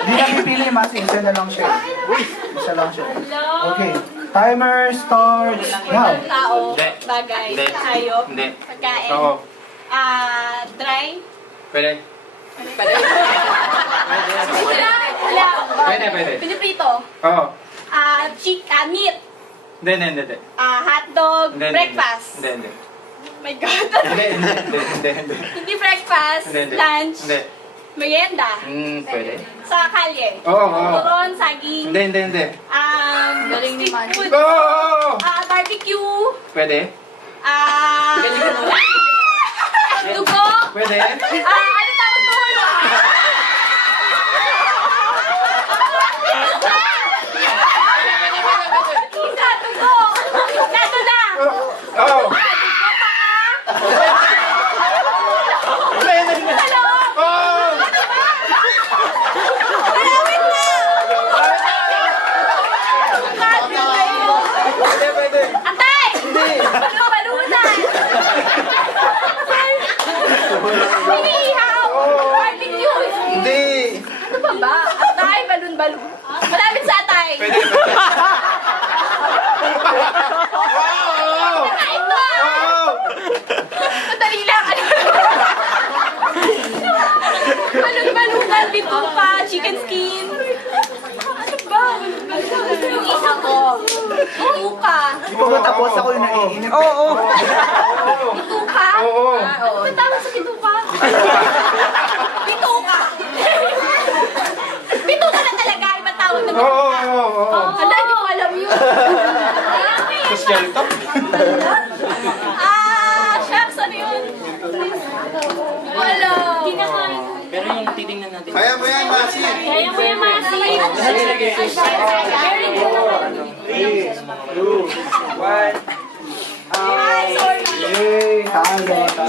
Hindi na pipili, Masi. Isa na lang siya. Isa lang siya. Okay. Timer starts now. Tao, Hindi. bagay, Hindi. hayop, Hindi. pagkain, Oo. dry, Pwede. Pwede, pwede. Piniprito, Oo. meat, Hindi. hotdog, Hindi. breakfast. Hindi. Oh my God. Hindi. Hindi breakfast, Hindi. lunch, Hindi. merienda, Pwede. sa kalye, Oo. turon, saging, Hindi. street food, Oo. barbecue, Pwede. dugo, Pwede. ano tawag doon? Isa, dugo, nato na, Oo. dugo pa Hindi. Hello? Oo. Malawit na! Pwede. Antay! Balubalunan! Iniihaw! Barbecue! Hindi. Ano pa ba? Antay, balun-balun. Malapit sa atay. Pwede. Oo. Kain mo! Oo. Madali lang. Balun-balunan, bituka, chicken skin. Ano ba? Yung isa ko. Bituka. Di ba matapos ako yung naiinip? Oo. Bituka? Oo. Ba't tawag sa bituka? Bituka. Bituka na talaga. Iba tawag na bituka. Oo. Hala, hindi ko alam yun. Social to. Shucks, ano yun? Hindi ko alam. Pero yung titingnan natin. Kaya mo yan, Masi. Kaya mo yan, Masi. Very good. 3, 2, 1. Ay, sorry. Yay! Talo.